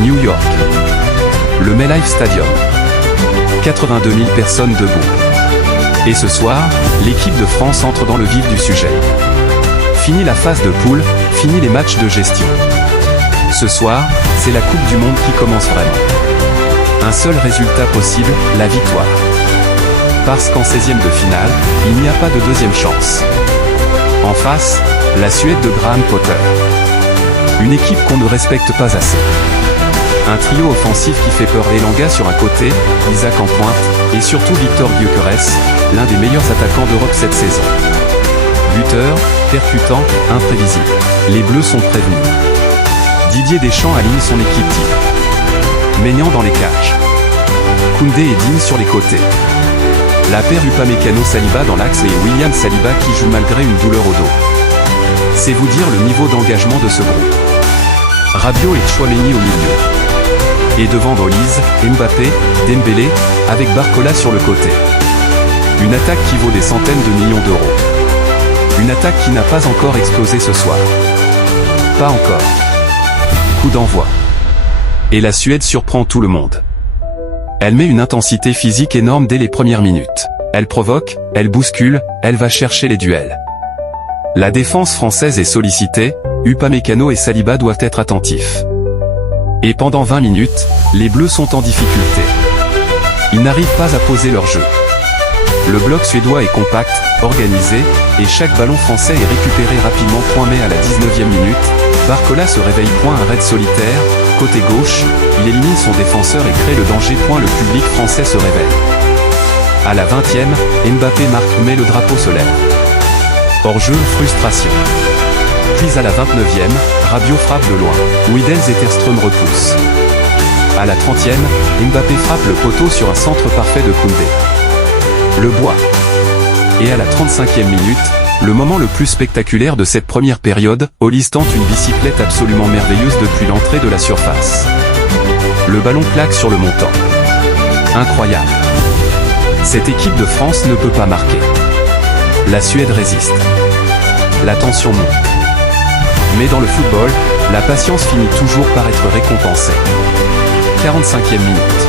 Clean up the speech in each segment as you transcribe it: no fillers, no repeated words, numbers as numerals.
New York. Le MetLife Stadium. 82 000 personnes debout. Et ce soir, l'équipe de France entre dans le vif du sujet. Fini la phase de poule, fini les matchs de gestion. Ce soir, c'est la Coupe du Monde qui commence vraiment. Un seul résultat possible, la victoire. Parce qu'en 16e de finale, il n'y a pas de deuxième chance. En face, la Suède de Graham Potter. Une équipe qu'on ne respecte pas assez. Un trio offensif qui fait peur, Elanga sur un côté, Isaac en pointe, et surtout Victor Gyökeres, l'un des meilleurs attaquants d'Europe cette saison. Buteur, percutant, imprévisible. Les Bleus sont prévenus. Didier Deschamps aligne son équipe type. Maignan dans les cages. Koundé et Digne sur les côtés. La paire Upamecano-Saliba dans l'axe et William Saliba qui joue malgré une douleur au dos. C'est vous dire le niveau d'engagement de ce groupe. Rabiot et Tchouaméni au milieu. Et devant Olise, Mbappé, Dembélé, avec Barcola sur le côté. Une attaque qui vaut des centaines de millions d'euros. Une attaque qui n'a pas encore explosé ce soir. Pas encore. Coup d'envoi. Et la Suède surprend tout le monde. Elle met une intensité physique énorme dès les premières minutes. Elle provoque, elle bouscule, elle va chercher les duels. La défense française est sollicitée, Upamecano et Saliba doivent être attentifs. Et pendant 20 minutes, les Bleus sont en difficulté. Ils n'arrivent pas à poser leur jeu. Le bloc suédois est compact, organisé, et chaque ballon français est récupéré rapidement. Mais à la 19e minute, Barcola se réveille. Un raid solitaire, côté gauche, il élimine son défenseur et crée le danger. Le public français se réveille. À la 20e, Mbappé marque mais le drapeau se lève. Hors-jeu, frustration. Puis à la 29e, Rabiot frappe de loin. Widels et Ter Ström repoussent. À la 30e, Mbappé frappe le poteau sur un centre parfait de Koundé. Le bois. Et à la 35e minute, le moment le plus spectaculaire de cette première période, Olise tente une bicyclette absolument merveilleuse depuis l'entrée de la surface. Le ballon claque sur le montant. Incroyable. Cette équipe de France ne peut pas marquer. La Suède résiste. La tension monte. Mais dans le football, la patience finit toujours par être récompensée. 45e minute.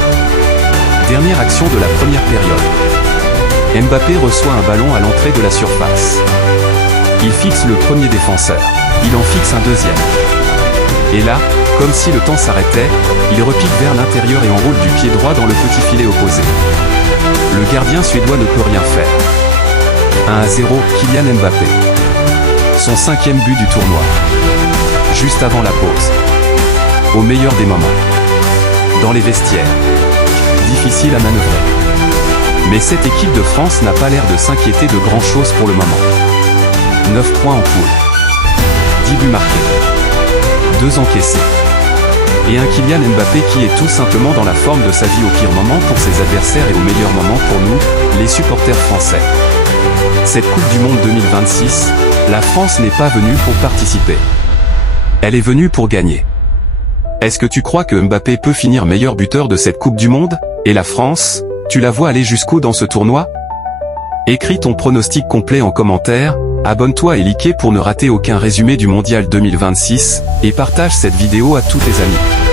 Dernière action de la première période. Mbappé reçoit un ballon à l'entrée de la surface. Il fixe le premier défenseur. Il en fixe un deuxième. Et là, comme si le temps s'arrêtait, il repique vers l'intérieur et enroule du pied droit dans le petit filet opposé. Le gardien suédois ne peut rien faire. 1-0, Kylian Mbappé. Son 5e but du tournoi. Juste avant la pause. Au meilleur des moments. Dans les vestiaires. Difficile à manœuvrer. Mais cette équipe de France n'a pas l'air de s'inquiéter de grand chose pour le moment. 9 points en poule. 10 buts marqués. 2 encaissés. Et un Kylian Mbappé qui est tout simplement dans la forme de sa vie au pire moment pour ses adversaires et au meilleur moment pour nous, les supporters français. Cette Coupe du Monde 2026, la France n'est pas venue pour participer. Elle est venue pour gagner. Est-ce que tu crois que Mbappé peut finir meilleur buteur de cette Coupe du Monde? Et la France, tu la vois aller jusqu'où dans ce tournoi? Écris ton pronostic complet en commentaire, abonne-toi et likez pour ne rater aucun résumé du Mondial 2026, et partage cette vidéo à tous tes amis.